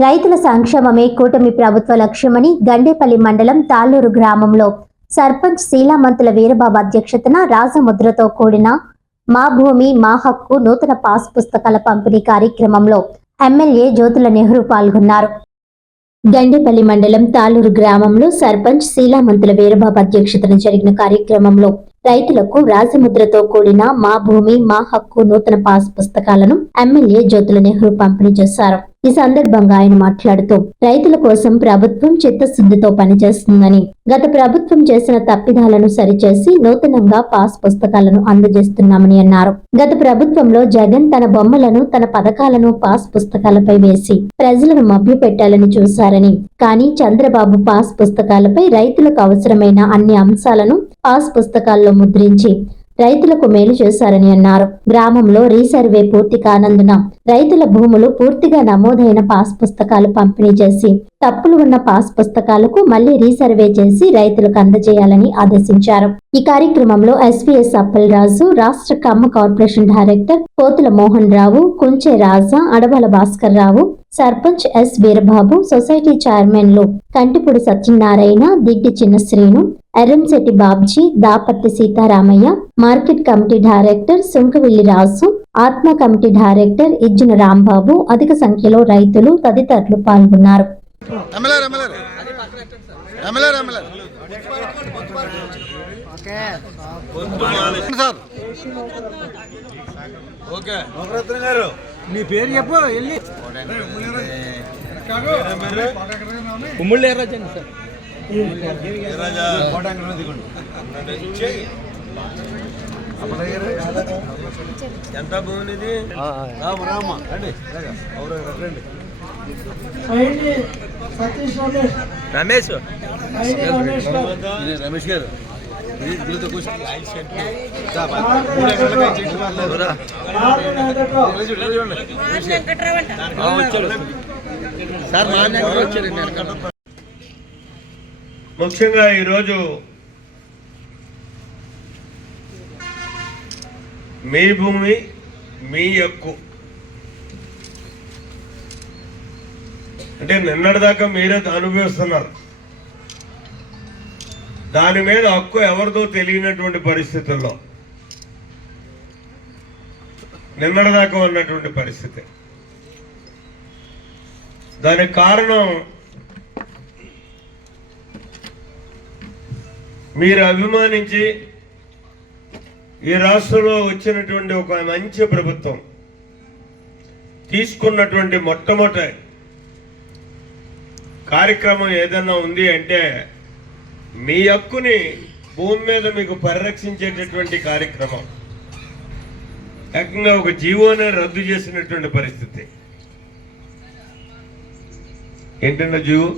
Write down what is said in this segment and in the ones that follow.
రైతుల సంక్షేమమే కూటమి ప్రభుత్వ లక్ష్యమని గండేపల్లి మండలం తాళ్ళూరు గ్రామంలో సర్పంచ్ శీలామంతుల వీరబాబు అధ్యక్షతన రాజముద్రతో కూడిన మా భూమి మా హక్కు నూతన పాస్ పుస్తకాల పంపిణీ కార్యక్రమంలో ఎమ్మెల్యే జ్యోతుల నెహ్రూ పాల్గొన్నారు. గండేపల్లి మండలం తాళ్ళూరు గ్రామంలో సర్పంచ్ శీలామంతుల వీరబాబు అధ్యక్షతన జరిగిన కార్యక్రమంలో రైతులకు రాజముద్రతో కూడిన మా భూమి మా హక్కు నూతన పాస్ పుస్తకాలను ఎమ్మెల్యే జ్యోతుల నెహ్రూ పంపిణీ చేశారు. ఈ సందర్భంగా ఆయన మాట్లాడుతూ రైతుల కోసం ప్రభుత్వం చిత్తశుద్ధితో పనిచేస్తుందని గత ప్రభుత్వం చేసిన తప్పిదాలను సరిచేసి నూతనంగా పాస్ పుస్తకాలను అందజేస్తున్నామని అన్నారు. గత ప్రభుత్వంలో జగన్ తన బొమ్మలను తన పథకాలను పాస్ పుస్తకాలపై వేసి ప్రజలను మభ్యపెట్టాలని చూశారని కానీ చంద్రబాబు పాస్ పుస్తకాలపై రైతులకు అవసరమైన అన్ని అంశాలను పాస్ పుస్తకాల్లో ముద్రించి రైతులకు మేలు చేశారని అన్నారు. గ్రామంలో రీసర్వే పూర్తి కానందున రైతుల భూములు పూర్తిగా నమోదైన పాస్ పుస్తకాలు పంపిణీ చేసి తప్పులు ఉన్న పాస్ పుస్తకాలకు మళ్ళీ రీసర్వే చేసి రైతులకు అందజేయాలని ఆదేశించారు. ఈ కార్యక్రమంలో ఎస్విఎస్ అప్పల్ రాజు రాష్ట్ర Kamma corporation director Pothula Mohan Rao Kunche Raja Adabala Bhaskar Rao sarpanch S Veerababu society చైర్మన్లు Kantipudi Satyanarayana Diddi Chinna Srinu Erramsetti Babji Daparthi Seetharamaiah market committee director Sunkavilli Raju ఆత్మ committee director ఇజ్జున Rambabu అధిక సంఖ్యలో రైతులు తదితరులు పాల్గొన్నారు. ఎమ్మెల్యేర్ ఎమ్మెల్యేర్ ఎమ్మెల్యేర్ సార్. ఓకే. గారు. నీ పేరు చెప్పు వెళ్ళి. ఉమ్ముళ్ళు ఎర్రజండి సార్. ఎంత భూమి ఇది రామ రామ. రండి. రండి. రమేష్. ఇది రమేష్ గారు. ఇది దీంతో కూర్చొని ఐదు సెంట్లు. దా, బా. మూడు ఎకరాలకి ఐదు సెంట్లు మాట్లాడు. రా. ఇలా చూడు, ఇలా చూడండి. ఆ, వచ్చాడు సార్ మా అన్న కూడా వచ్చాడు నేను ముఖ్యంగా ఈరోజు మీ భూమి మీ హక్కు అంటే నిన్నటిదాకా మీరే అనుభవిస్తున్నారు. దాని మీద హక్కు ఎవరిదో తెలియనటువంటి పరిస్థితుల్లో. నిన్నటిదాకా ఉన్నటువంటి పరిస్థితి. దానికి కారణం మీరు అభిమానించి ఈ రాష్ట్రంలో వచ్చినటువంటి ఒక మంచి ప్రభుత్వం తీసుకున్నటువంటి మొట్టమొదటి కార్యక్రమం ఏదైనా ఉంది అంటే మీ హక్కుని భూమి మీద మీకు పరిరక్షించేటటువంటి కార్యక్రమం. ఏకంగా ఒక జీవోనే రద్దు చేసినటువంటి పరిస్థితి. ఏంటంటే జీవో?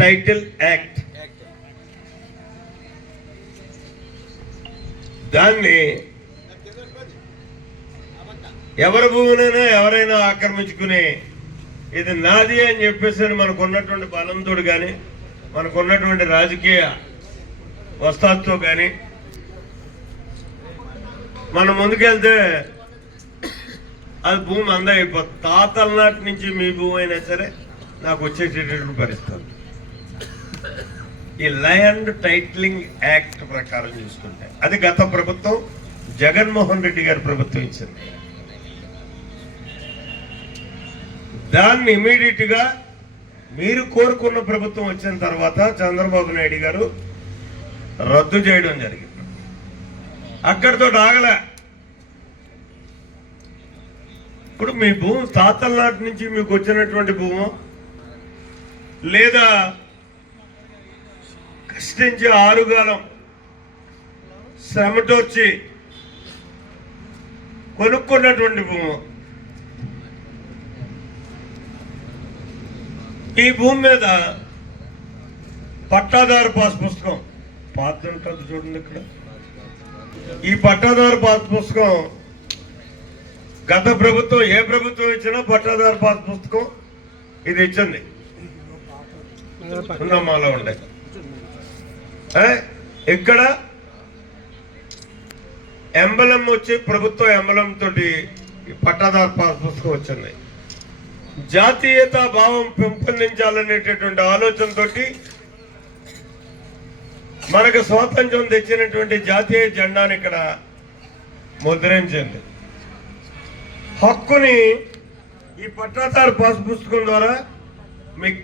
టైటిల్ యాక్ట్ దాన్ని ఎవరి భూమినైనా ఎవరైనా ఆక్రమించుకుని ఇది నాది అని చెప్పేసి మనకు ఉన్నటువంటి బలంతో కానీ మనకు ఉన్నటువంటి రాజకీయ వస్తాతో కానీ మనం ముందుకెళ్తే అది భూమి అంద అయిపోతుంది. తాతల నాటి నుంచి మీ భూమి అయినా సరే నాకు వచ్చేటటువంటి పరిస్థితి. ఈ ల్యాండ్ టైటిలింగ్ యాక్ట్ ప్రకారం చూసుకుంటే అది గత ప్రభుత్వం జగన్మోహన్ రెడ్డి గారి ప్రభుత్వం ఇచ్చింది. దాన్ని ఇమీడియట్గా మీరు కోరుకున్న ప్రభుత్వం వచ్చిన తర్వాత చంద్రబాబు నాయుడు గారు రద్దు చేయడం జరిగింది. అక్కడితో ఆగలే. ఇప్పుడు మీ భూమి తాతల నాటి నుంచి మీకు వచ్చినటువంటి భూము లేదా కష్టించి ఆరుగాలం శ్రమటోర్చి కొనుక్కున్నటువంటి భూము ఈ భూమి మీద పట్టాదారు పాస్ పుస్తకం. పాత ఉంటుంది చూడండి ఇక్కడ. ఈ పట్టాదారు పాస్ పుస్తకం గత ప్రభుత్వం ఏ ప్రభుత్వం ఇచ్చినా పట్టాదారు పాస్ పుస్తకం ఇది ఇచ్చింది. ఉన్నమాలో ఉండే. ఇక్కడ ఎంబలం వచ్చి ప్రభుత్వ ఎంబలం తోటి ఈ పట్టాదారు పాస్ పుస్తకం వచ్చింది. జాతీయతా భావం పెంపొందించాలనేటటువంటి ఆలోచనతోటి మనకు స్వాతంత్ర్యం తెచ్చినటువంటి జాతీయ జెండాను ఇక్కడ ముద్రించింది. హక్కుని ఈ పట్టాదారు పాస్ పుస్తకం ద్వారా మీకు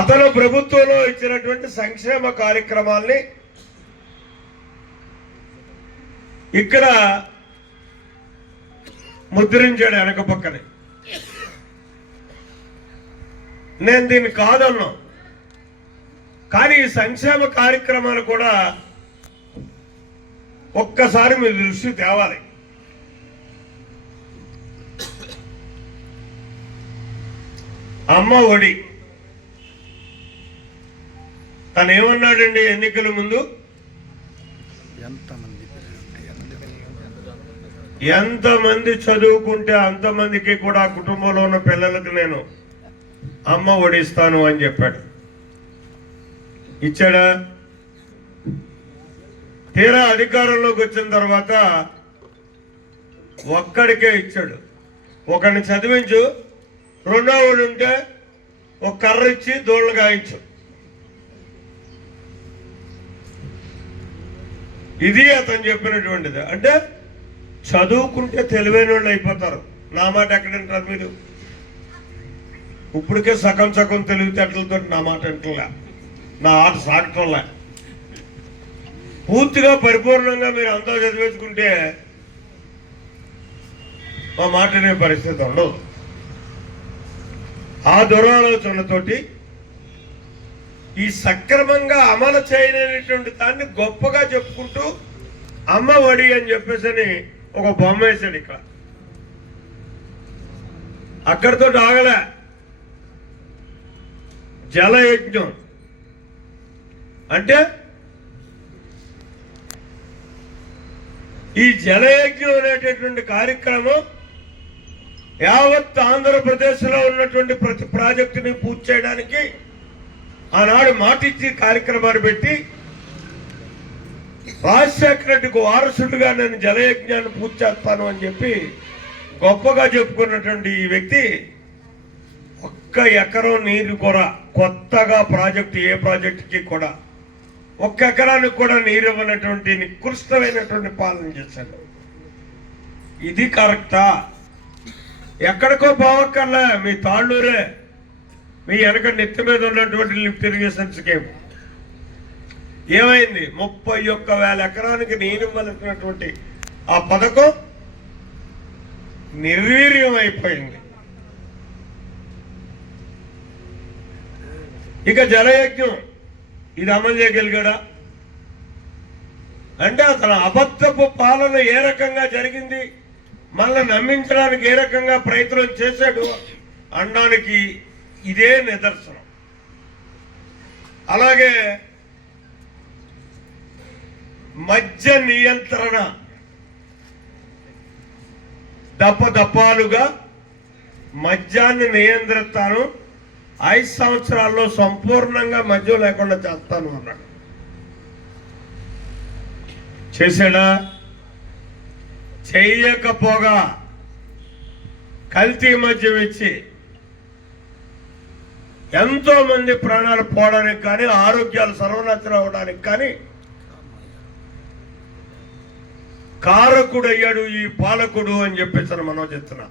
అతను ప్రభుత్వంలో ఇచ్చినటువంటి సంక్షేమ కార్యక్రమాల్ని ఇక్కడ ముద్రించాడు వెనక పక్కనే. నేను దీన్ని కాదన్నా. కానీ ఈ సంక్షేమ కార్యక్రమాలు కూడా ఒక్కసారి మీ దృష్టి తేవాలి. అమ్మ ఒడి. తను ఏమన్నాడండి ఎన్నికల ముందు? ఎంతమంది చదువుకుంటే అంతమందికి కూడా కుటుంబంలో ఉన్న పిల్లలకు నేను అమ్మ ఓడిస్తాను అని చెప్పాడు. ఇచ్చాడా? తీరా అధికారంలోకి వచ్చిన తర్వాత ఒక్కడికే ఇచ్చాడు. ఒకరిని చదివించు రెండో ఉంటే ఒక కర్ర ఇచ్చి దోళ్ళు గాయించు. ఇది అతను చెప్పినటువంటిది. అంటే చదువుకుంటే తెలివైన వాళ్ళు అయిపోతారు. నా మాట ఎక్కడ మీరు? ఇప్పటికే సగం సగం తెలివితేటలతో నా మాట అంటలే నా ఆట సాగటంలే. పూర్తిగా పరిపూర్ణంగా మీరు అంతా చదివేసుకుంటే మా మాట పరిస్థితి ఉండదు. ఆ దురాలోచనతోటి ఈ సక్రమంగా అమలు చేయలేనటువంటి దాన్ని గొప్పగా చెప్పుకుంటూ అమ్మఒడి అని చెప్పేసి అని ఒక బొమ్మ వేశాడు ఇక్కడ. అక్కడితో ఆగలే. జలయజ్ఞం. అంటే ఈ జలయజ్ఞం అనేటటువంటి కార్యక్రమం యావత్ ఆంధ్రప్రదేశ్లో ఉన్నటువంటి ప్రతి ప్రాజెక్టుని పూర్తి చేయడానికి ఆనాడు మాటిచ్చి కార్యక్రమాన్ని పెట్టి రాజశేఖర రెడ్డికి వారసుడిగా నేను జలయజ్ఞాన్ని పూర్తి చేస్తాను అని చెప్పి గొప్పగా చెప్పుకున్నటువంటి ఈ వ్యక్తి ఒక్క ఎకరం నీరు కూడా కొత్తగా ప్రాజెక్టు ఏ ప్రాజెక్టుకి కూడా ఒక్క ఎకరానికి కూడా నీరు ఇవ్వనటువంటి నికృష్టమైనటువంటి పాలన చేశాడు ఇది కరెక్టా? ఎక్కడికో పోవక్కర్లే మీ తాళ్ళూరే మీ వెనక నెత్తి మీద ఉన్నటువంటి లిఫ్ట్ ఇరిగేషన్ స్కీమ్. ఏమైంది? ముప్పై ఒక్క వేల ఎకరానికి నీరు ఇవ్వాల్సినటువంటి ఆ పథకం నిర్వీర్యం అయిపోయింది ఇక జలయజ్ఞం ఇది అమలు చేయగలిగాడా? అంటే అతను అబద్ధపు పాలన ఏ రకంగా జరిగింది? మళ్ళీ నమ్మించడానికి ఏ రకంగా ప్రయత్నం చేశాడు? అనడానికి ఇదే నిదర్శనం. అలాగే మధ్య నియంత్రణ దప్ప దప్పాలుగా మద్యాన్ని నియంత్రిస్తాను ఐదు సంవత్సరాల్లో సంపూర్ణంగా మద్యం లేకుండా చేస్తాను అన్నాడు. చేశాడా? చెయ్యకపోగా కల్తీ మద్యం ఇచ్చి ఎంతో మంది ప్రాణాలు పోవడానికి కానీ ఆరోగ్యాలు సర్వనాశనం అవడానికి కానీ కారకుడు అయ్యాడు ఈ పాలకుడు అని చెప్పేసి మనం చెప్తున్నా